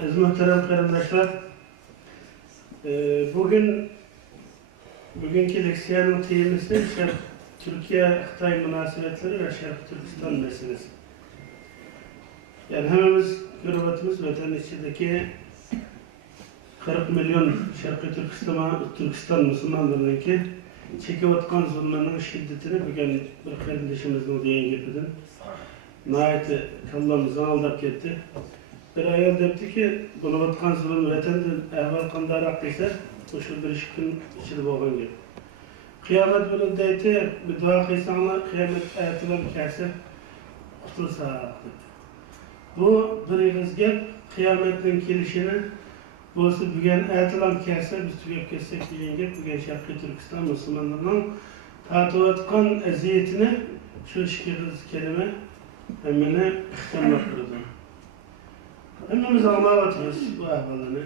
Muhterem kardeşler, bugünkü leksiyanın temisi Türkiye-Xitay münasebetleri ve Şarkı Türkistan meselesi. Yani hemimiz görüntümüz vatanın içindeki 40 milyon Şarkı Türkistan Müslümanlarının ki çekivatkan zulmünün şiddetini bugün bir kardeşimizin deyin getirdin. Nayeti kallamızdan aldap gitti. Bir ayol depti ki, buluvatkan zulüm vatanın evvel kandarak ise, bu şu bir gün içinde boğan gibi. Kıyamet böyle deyte, bir dua kıysanlar, kıyamet ayetilen kese, kutulsa. Bu bir eğiz gel, kıyametin gelişini, bu bugün ayetilen kese, biz tüyüp kessek diyen gel, bugün Şarkı Türkistan Müslümanlarının tatıvatkan eziyetini, şu şikirliz kelime, hemen ihtemle kurdu. Hemmemiz anlavatımız bu ahvalını.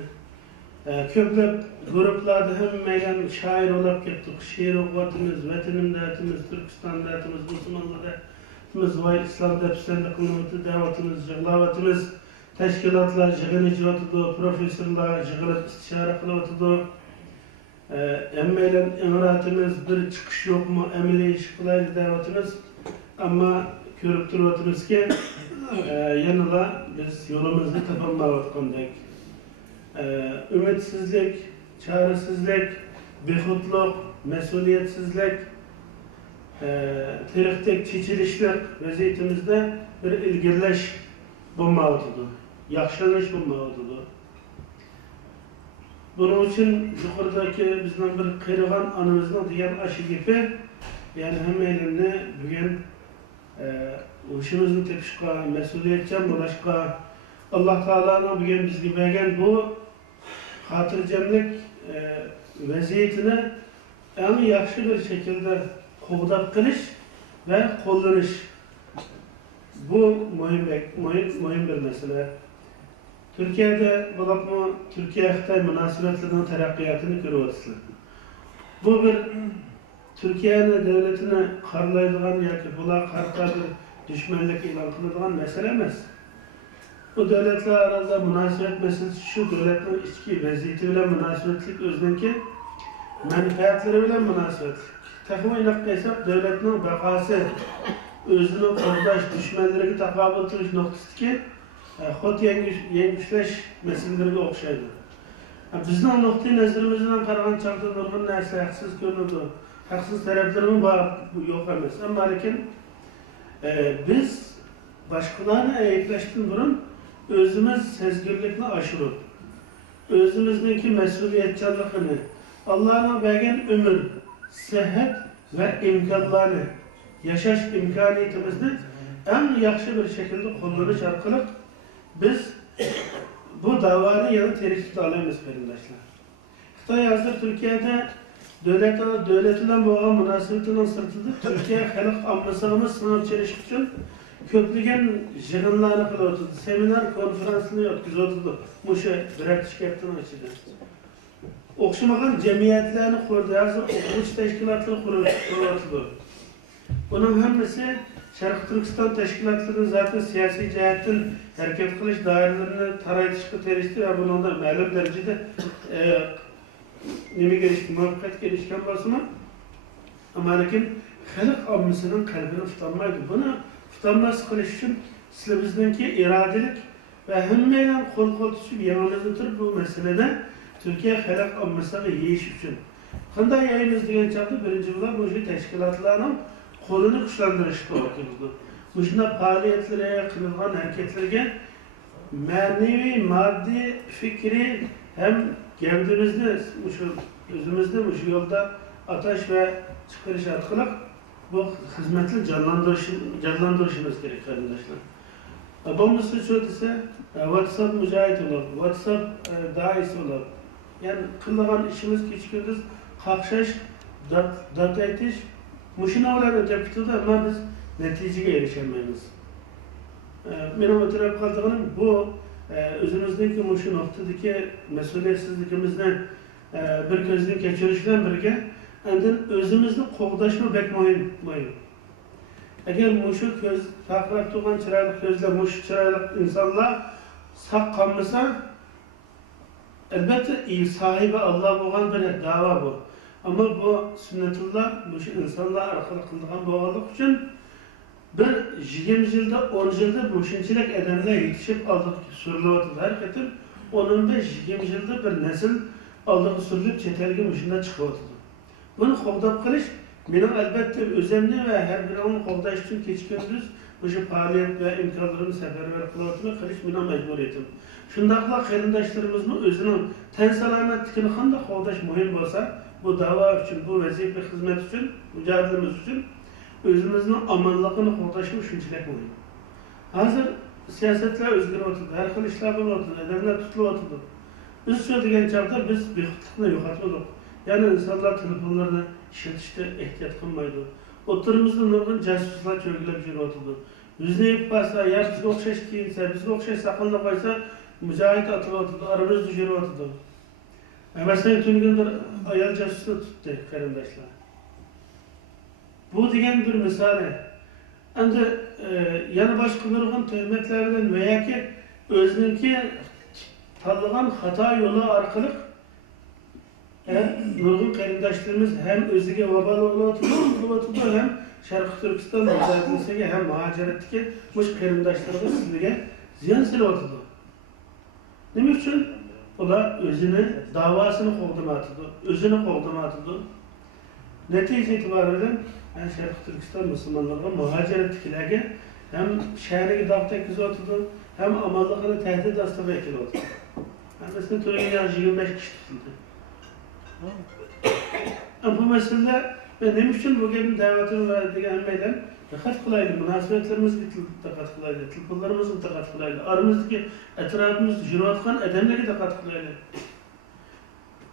Köplep gruplarda hemmeyle şair olup gittik. Şiir okuvatımız, vetinim dağıtımız, Türkistan dağıtımız, Müslümanlı dağıtımız, vay İslam dağıtımız, kılımıtı dağıtımız, jığlavatımız, teşkilatlar jığını cıvatıdı, profesörler jığılıp istişare kılıvatıdı. Hemmeyle emratımız, bir çıkış yok mu, emeli iş kılaydı dağıtımız. Ama görüp duruvatımız ki, yanıla biz yolumuzu tapanmavatkandık. Ümitsizlik, çaresizlik, behutluk, mesuliyetsizlik, tarihtek çeçilişlik vaziyetimizde bir ilgirleş bulmalıdır. Yaxşılış bulmalıdır. Bunun için yukarıdaki bizden bir kırıgan anımızdan diyen aşı gibi, yani hem elimde bugün uşumuzun tepişka, mesuliyetçen bulaşka, Allah Teala'nın bugün bizge bergen bu hatırcemlik vaziyetini en yaxşı bir şekilde qoğdap kılış ve kullanış. Bu mühim bir mesele. Türkiye'de Türkiye-Xitay münasebetlerinin terakkiyatını görüyorsunuz. Bu bir Türkiye'nin devletini karlaydıgan yoki bula karta bir düşmanlık ilan kılıdığan mesele emas. Bu devletler arasında münasebet meselesi şu devletlerin içki vaziyeti bilen münasebetlik özünki menfaatleri bilen münasebetlik. Takımı nakaysak devletinin bakası özünü kordaş düşmanlarına takabül tutuş noktası ki xot yengişleş meselelerine okşaydı. Bizden noktayı nazarımızdan karagan çağda nurgun narsa haksız görünürdü. Haksız taraflarımın var, yok emas. Ama lakin biz başkalarına ayıplaştığın durun özümüz sezgirlikini aşırıp, özümüzdeki mesuliyetçilikini, Allah'ın vergen ömür, sıhhat ve imkanlarını, yaşaş imkaniyetimizni en yaxşı bir şekilde kullanış arkalık biz bu davanın yanı tercih alamayız kardeşler. Xitay hazır Türkiye'de devletinden boğan münasebetinden sırtıdır. Türkiye halk ammasağımız sınav çelişik için köplügen jığınlarını kılıvatıdı. Seminer konferansını yotkizvatıdı. Muşa birer şirketten açıdı. Okşamagan cemiyetlerini kurdu. Hazır okumuş teşkilatları kurulatıdı. Bunun hemmesi Şarkı Türkistan teşkilatlarının zaten siyasi cihetten hareket kılış dairelerini tarayışkı terişti ve bunun da məlum derecede nemi gelişti, muhakkak gelişken basımı. Ama lakin halk ammasının kalbini tutanmaydı. Bunu tutanması kılış için sizlerdeki iradelik ve hemmeyle kol tutuşup yanınızda tutup bu meselede Türkiye halk ammasını yiyiş için. Kanda yayınız diyen çapta birinci bulan bu teşkilatlarının kolunu güçlendirişte oturdu. Bu şimdi faaliyetlere, kırılgan hareketlerine manevi, maddi, fikri hem gevdimizde, özümüzde bu yolda ataş ve çıkarış atkılık bu hizmetli canlandırışımız gerek arkadaşlar. Bombası şöyle ise WhatsApp mücahit olur, WhatsApp dais olur. Yani kılığan işimiz geçkiniz kakşaş, data etiş, muşina olarak yapıtı da ama biz neticeye erişemeyiz. Benim oturup kaldığım bu özümüzdeki muşu noktadaki mesuliyetsizlikimizden bir gözden geçirişten birge özümüzde qoğdaşma pek mühim. Eğer muşu göz takrak tuğan çıraylık gözle muşu çıraylık insanlar sak kalmasa Elbette sahibi Allah olan bir dava bu. Ama bu sünnetullah, bu insanlar arkalı kıldıgan bağlılık için bir 20 yılda, 10 yılda bu şunçilik edemler yetişip aldık sürülüyordu. Herketin 15-20 yılda bir nesil aldığı sürülüp çetelge müşünde çıkıyordu. Bunu qo'llab qilish mening albatta o'zimni va har birovni qo'llash uchun kecha kunduz o'sha faoliyat va imkonlarimni safarbar qilyapman, qilish mening majburiyatim. Shundaqla qarindoshlarimizni o'zining tan salomatligini qanday qo'llash muhim bo'lsa, bu da'vo uchun, bu vazifa xizmat uchun, mujodilamiz uchun o'zimizning omonligini qo'llashimiz shunchalik muhim. Hozir siyosatlar o'zgaryapti, har xil ishlar bo'lyapti, odamlar tutilyapti. Biz shu degan chog'da biz bexudlikni yo'qotmadik. Yani insanlar telefonlarını işletişte ehtiyat kılmaydı. Oturumuzda nurgun casuslar çögülüp yürüyordu. Yüzüne ip varsa, ya bizge okşaş giyinse, bizge okşaş sakınla koysa, mücahit atılıyordu, aramız düşürüyordu. Mesela tüm gündür ayal casusunu tuttu karındaşlar. Bu diyen bir misali. Ancak yanı başka nurgun töhmetlerden veya ki özünki tanılan hata yolu arkalık nurgun qarindoshlarimiz hem o'ziga vabal bo'layotdi hem Sharqi Turkiston mujahidlariga hem muhojiratga mush qarindoshlarga sizlarga ziyon solyotdi. Nima uchun? Ular o'zini davosini qo'g'damatdi, o'zini qo'g'damatdi. Natija itibariyle Sharqi Turkiston musulmonlarga muhojiratliklarga hem shahriga dog' tekkizayotdi, hem amonligini tahdid ostiga kelayotdi. Mesela Türkiye'de 25 kişi tutuldu. Bu mesele ve ne için bu gibi davetini verdiği anlayalım. Dikkat kılaydı, münasebetlerimiz dikkat kılaydı, telefonlarımız dikkat kılaydı, aramızdaki etrafımız jüratkan edemleri dikkat kılaydı.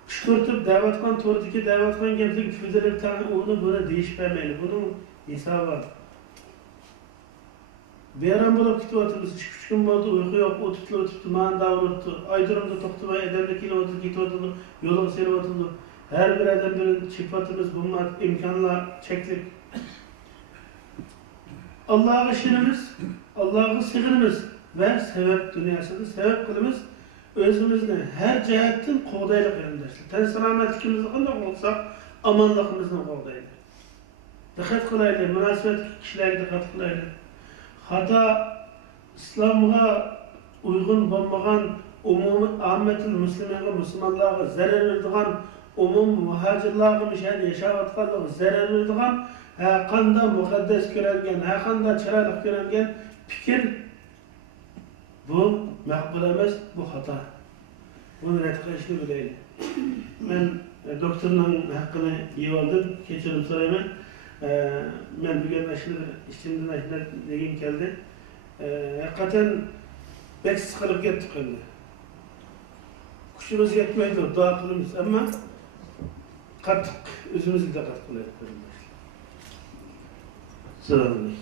Şükürtüp davetkan, tordaki davetkan geldik, füzelip tane onu buna değişmemeli, bunun hesabı var. Bir aram bulup gidiyoruz, üç gün oldu, uyku yok, o tuttu, mağanda avurttu, aydırımda toktu ve edemdekiyle oturup gidiyordu, yolu seriyordu. Her bir adam birinin çıfatımız bunlar, imkanlar çektik. Allah'a şinimiz, Allah'a sığınımız ve sebep dünyasında sebep kılımız özümüzde her cihetten qoğdayla kılınmıştır. Ten selametlikimizi kılmak olsak amanlıkımızdan qoğdayla. Dikkat kılayla, münasebet kişilerine dikkat kılayla. Hatta İslam'a uygun olmayan umumi ahmetin Müslümanlara zarar verdiğin umum muhacirlarga müşahede yaşayotganlığı zarar verdiğin qanday muqaddas ko'radigan, qanday chiroyli ko'radigan fikr bu maqbul emas, bu xato. Buni rad qilishni bilaylik. Men doktorning haqqini yeb oldim, kechirim so'rayman. Men bugun ashula ishimdan degim keldi. Haqiqatan bek siqilib ketdik endi. Kuchimiz yetmaydi, duo qilamiz, ammo qattiq o'zimizga diqqat qilaylik. Selamünaleyküm.